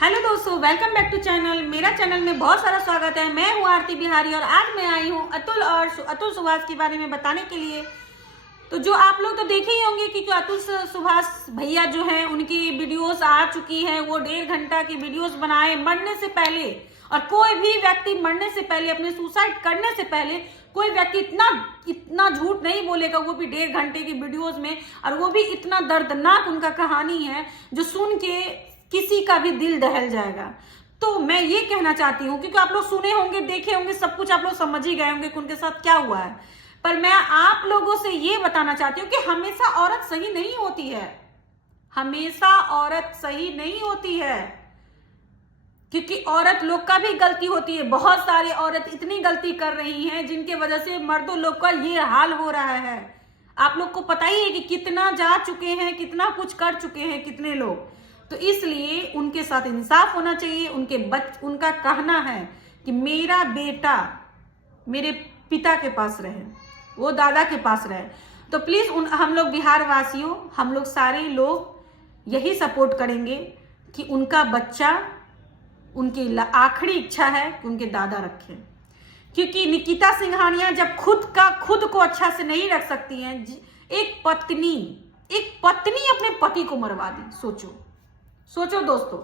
Hello दोस्तों, welcome back to channel. मेरा channel में बहुत सारा स्वागत है। मैं हूँ आरती बिहारी और आज मैं आई हूँ अतुल सुभाष के बारे में बताने के लिए। तो जो आप लोग तो देखे ही होंगे कि अतुल सुभाष भैया जो हैं उनकी वीडियोस आ चुकी हैं। वो 1.5 घंटा की वीडियोस बनाए मरने से पहले। और कोई भी व्यक्ति मरने से पहले, अपने सुसाइड करने से पहले कोई व्यक्ति इतना झूठ नहीं बोलेगा, वो भी 1.5 घंटे की वीडियोस में। और वो भी इतना दर्दनाक उनका कहानी है जो सुन के किसी का भी दिल दहल जाएगा। तो मैं ये कहना चाहती हूँ, क्योंकि आप लोग सुने होंगे, देखे होंगे, सब कुछ आप लोग समझ ही गए होंगे कि उनके साथ क्या हुआ है। पर मैं आप लोगों से ये बताना चाहती हूँ कि हमेशा औरत सही नहीं होती है। हमेशा औरत सही नहीं होती है, क्योंकि औरत लोग का भी गलती होती है। बहुत सारी औरत इतनी गलती कर रही हैं जिनके वजह से मर्दों लोग का ये हाल हो रहा है। आप लोग को पता ही है कि कितना जा चुके हैं, कितना कुछ कर चुके हैं कितने लोग। तो इसलिए उनके साथ इंसाफ होना चाहिए। उनका कहना है कि मेरा बेटा मेरे पिता के पास रहे, वो दादा के पास रहे। तो प्लीज हम लोग बिहार वासियों, हम लोग सारे लोग यही सपोर्ट करेंगे कि उनका बच्चा, उनकी आखिरी इच्छा है कि उनके दादा रखें। क्योंकि निकिता सिंघानिया जब खुद को अच्छा से नहीं रख सकती हैं, एक पत्नी अपने पति को मरवा दी। सोचो दोस्तों,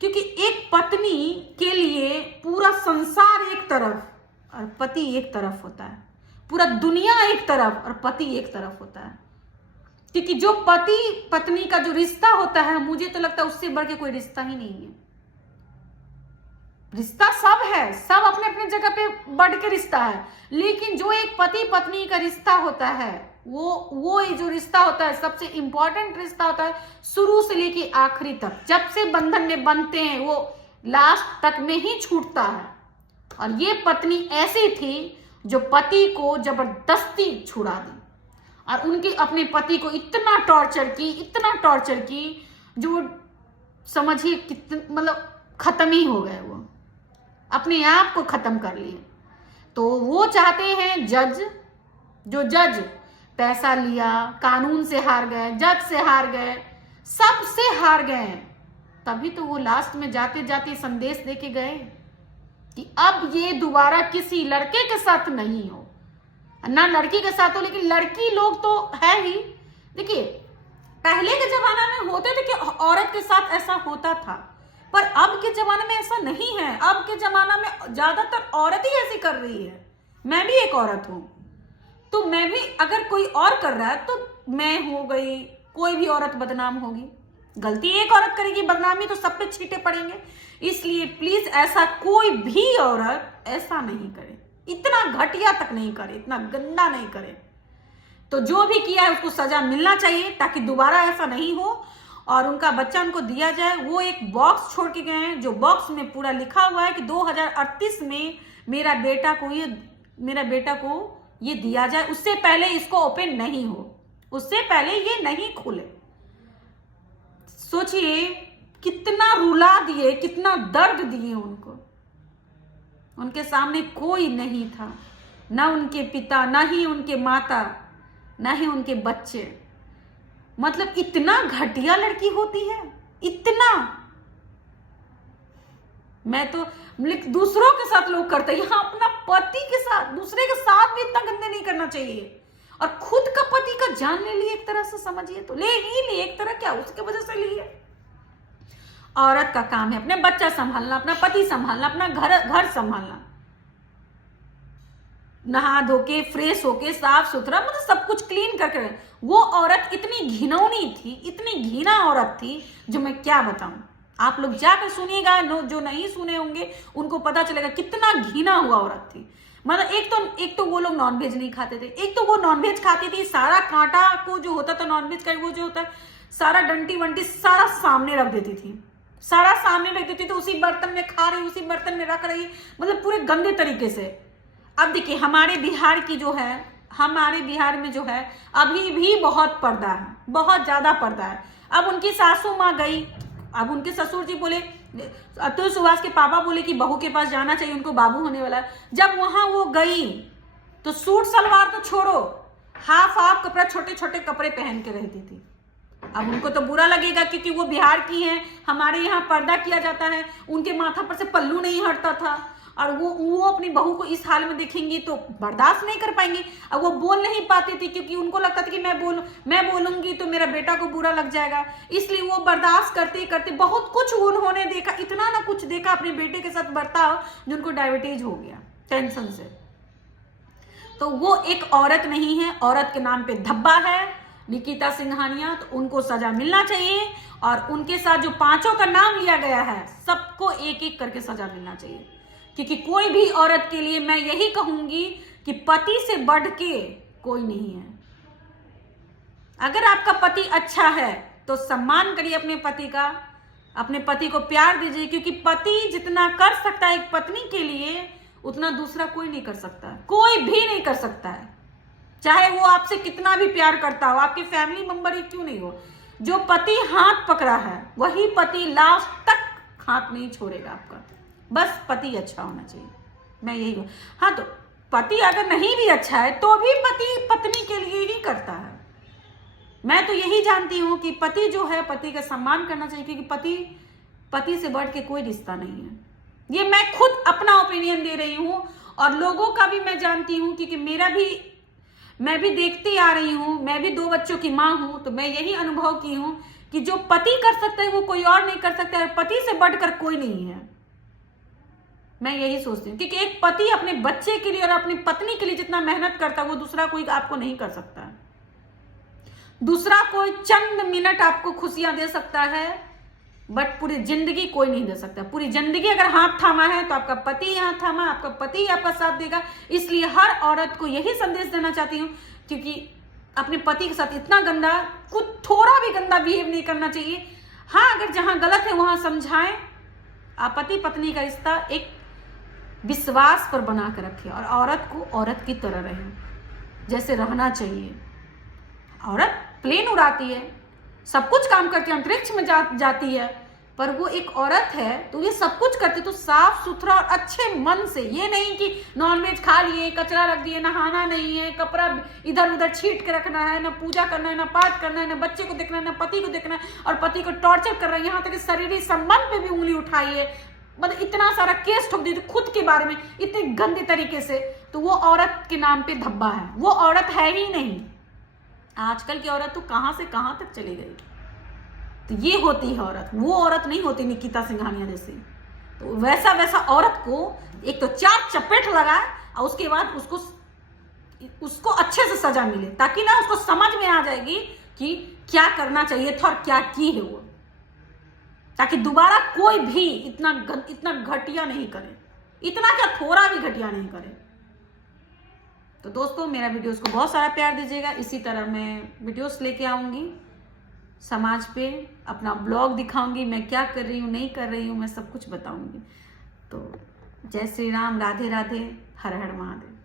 क्योंकि एक पत्नी के लिए पूरा संसार एक तरफ और पति एक तरफ होता है, पूरा दुनिया एक तरफ और पति एक तरफ होता है। क्योंकि जो पति पत्नी का जो रिश्ता होता है, मुझे तो लगता है उससे बढ़ के कोई रिश्ता ही नहीं है। रिश्ता सब है, सब अपने अपने जगह पे बढ़ के रिश्ता है, लेकिन जो एक पति पत्नी का रिश्ता होता है, वो ये जो रिश्ता होता है सबसे इंपॉर्टेंट रिश्ता होता है। शुरू से लेके आखिरी तक, जब से बंधन में बनते हैं, वो लास्ट तक में ही छूटता है। और ये पत्नी ऐसी थी जो पति को जबरदस्ती छुड़ा दी और उनके अपने पति को इतना टॉर्चर की जो समझिए कितना, मतलब खत्म ही हो गए। वो अपने आप को खत्म कर लिए। तो वो चाहते हैं जज पैसा लिया, कानून से हार गए, जज से हार गए, सबसे हार गए। तभी तो वो लास्ट में जाते जाते संदेश देके गए कि अब ये दोबारा किसी लड़के के साथ नहीं हो, ना लड़की के साथ हो। लेकिन लड़की लोग तो है ही। देखिए, पहले के जमाना में होते थे कि औरत के साथ ऐसा होता था, पर अब के जमाने में ऐसा नहीं है। अब के जमाना में ज्यादातर औरत ही ऐसी कर रही है। मैं भी एक औरत हूं, तो मैं भी, अगर कोई और कर रहा है तो मैं हो गई, कोई भी औरत बदनाम होगी। गलती एक औरत करेगी, बदनामी तो सब पे छींटे पड़ेंगे। इसलिए प्लीज ऐसा कोई भी औरत ऐसा नहीं करे, इतना घटिया तक नहीं करे, इतना गंदा नहीं करे। तो जो भी किया है उसको सजा मिलना चाहिए, ताकि दोबारा ऐसा नहीं हो और उनका बच्चा उनको दिया जाए। वो एक बॉक्स छोड़ के गए हैं, जो बॉक्स में पूरा लिखा हुआ है कि 2038 में मेरा बेटा को ये दिया जाए। उससे पहले इसको ओपन नहीं हो, उससे पहले ये नहीं खुले। सोचिए कितना रुला दिए, कितना दर्द दिए उनको। उनके सामने कोई नहीं था, ना उनके पिता, ना ही उनके माता, ना ही उनके बच्चे। मतलब इतना घटिया लड़की होती है, इतना। मैं तो दूसरों के साथ लोग करते हैं, यहाँ अपना पति के साथ, दूसरे के साथ भी इतना गंदे नहीं करना चाहिए। और खुद का पति का जान ले लिए, एक तरह से समझिए तो ले ही लिए, एक तरह क्या उसके वजह से लिए। औरत का काम है अपने बच्चा संभालना, अपना पति संभालना, अपना घर संभालना, नहा धो के फ्रेश होके साफ सुथरा, मतलब सब कुछ क्लीन करके। वो औरत इतनी घिनौनी थी, इतनी घिना औरत थी, जो मैं क्या बताऊं। आप लोग जाकर सुनिएगा, जो नहीं सुने होंगे उनको पता चलेगा कितना घिना हुआ औरत थी। मतलब एक तो वो लोग नॉनवेज नहीं खाते थे, एक तो वो नॉनवेज खाती थी, सारा कांटा को जो होता था नॉनवेज का, वो जो होता है सारा डंटी वंटी सारा सामने रख देती थी, सारा सामने रख देती थी। तो उसी बर्तन में खा रही, उसी बर्तन में रख रही, मतलब पूरे गंदे तरीके से। अब देखिए, हमारे बिहार में जो है अभी भी बहुत पर्दा है, बहुत ज्यादा पर्दा है। अब उनकी सासू माँ गई, अब उनके ससुर जी बोले, अतुल सुभाष के पापा बोले कि बहू के पास जाना चाहिए, उनको बाबू होने वाला है। जब वहां वो गई तो सूट सलवार तो छोड़ो, हाफ कपड़ा, छोटे छोटे कपड़े पहन के रहती थी। अब उनको तो बुरा लगेगा क्योंकि वो बिहार की हैं, हमारे यहाँ पर्दा किया जाता है, उनके माथा पर से पल्लू नहीं हटता था, और वो अपनी बहू को इस हाल में देखेंगी तो बर्दाश्त नहीं कर पाएंगी। अब वो बोल नहीं पाती थी क्योंकि उनको लगता था कि मैं बोलूंगी तो मेरा बेटा को बुरा लग जाएगा, इसलिए वो बर्दाश्त करते करते बहुत कुछ उन्होंने देखा, इतना ना कुछ देखा अपने बेटे के साथ बर्ताव, जिनको डायबिटीज हो गया टेंशन से। तो वो एक औरत नहीं है, औरत के नाम पे धब्बा है निकिता सिंघानिया, तो उनको सजा मिलना चाहिए। और उनके साथ जो 5 का नाम लिया गया है, सबको एक एक करके सजा मिलना चाहिए, क्योंकि कोई भी औरत के लिए मैं यही कहूंगी कि पति से बढ़ के कोई नहीं है। अगर आपका पति अच्छा है तो सम्मान करिए अपने पति का, अपने पति को प्यार दीजिए, क्योंकि पति जितना कर सकता है एक पत्नी के लिए, उतना दूसरा कोई नहीं कर सकता, कोई भी नहीं कर सकता है। चाहे वो आपसे कितना भी प्यार करता हो, आपके फैमिली मेंबर ही क्यों नहीं हो, जो पति हाथ पकड़ा है वही पति लास्ट तक हाथ नहीं छोड़ेगा आपका। बस पति अच्छा होना चाहिए, मैं यही। हाँ, तो पति अगर नहीं भी अच्छा है तो भी पति पत्नी के लिए ही करता है। मैं तो यही जानती हूं कि पति जो है, पति का सम्मान करना चाहिए, क्योंकि पति से बढ़ के कोई रिश्ता नहीं है। ये मैं खुद अपना ओपिनियन दे रही हूं, और लोगों का भी मैं जानती हूं, क्योंकि मैं भी देखती आ रही हूं, मैं भी 2 बच्चों की मां हूं, तो मैं यही अनुभव की हूं कि जो पति कर सकता है वो कोई और नहीं कर सकता है, पति से बढ़कर कोई नहीं है। मैं यही सोचती हूँ, क्योंकि एक पति अपने बच्चे के लिए और अपनी पत्नी के लिए जितना मेहनत करता है वो दूसरा कोई आपको नहीं कर सकता है। दूसरा कोई चंद मिनट आपको खुशियां दे सकता है, बट पूरी जिंदगी कोई नहीं दे सकता। पूरी जिंदगी अगर हाथ थामा है तो आपका पति हाथ थामा, आपका पति आपका साथ देगा। इसलिए हर औरत को यही संदेश देना चाहती हूँ, क्योंकि अपने पति के साथ इतना गंदा, कुछ थोड़ा भी गंदा बिहेव नहीं करना चाहिए। हाँ, अगर जहां गलत है वहां समझाएं। आप पति पत्नी का रिश्ता एक विश्वास पर बना कर रखें, और औरत को औरत की तरह रहे जैसे रहना चाहिए। औरत प्लेन उड़ाती है, सब कुछ काम करके अंतरिक्ष में जाती है, पर वो एक औरत है तो ये सब कुछ करती तो साफ सुथरा और अच्छे मन से। ये नहीं कि नॉनवेज खा लिए, कचरा रख दिए, नहाना नहीं है, कपड़ा इधर उधर छीट के रखना है, ना पूजा करना है, ना पाठ करना है, ना बच्चे को देखना है, ना पति को देखना है, और पति को टॉर्चर कर रहा है, यहाँ तक शारीरिक संबंध पे भी उंगली उठाई है, मतलब इतना सारा केस ठोक दिया खुद के बारे में इतने गंदे तरीके से। तो वो औरत के नाम पे धब्बा है, वो औरत है ही नहीं। आजकल की औरत तो कहां से कहां तक चली गई। तो ये होती है औरत, वो औरत नहीं होती निकिता सिंघानिया जैसी। तो वैसा औरत को एक तो 4 चपेट लगाए, और उसके बाद उसको अच्छे से सजा मिले, ताकि ना उसको समझ में आ जाएगी कि क्या करना चाहिए था और क्या की है वो, ताकि दोबारा कोई भी इतना घटिया नहीं करे, इतना क्या थोड़ा भी घटिया नहीं करे। तो दोस्तों, मेरा वीडियोस को बहुत सारा प्यार दीजिएगा। इसी तरह मैं वीडियोस लेके आऊंगी समाज पे, अपना ब्लॉग दिखाऊंगी, मैं क्या कर रही हूँ नहीं कर रही हूँ, मैं सब कुछ बताऊंगी। तो जय श्री राम, राधे राधे, हर हर महादेव।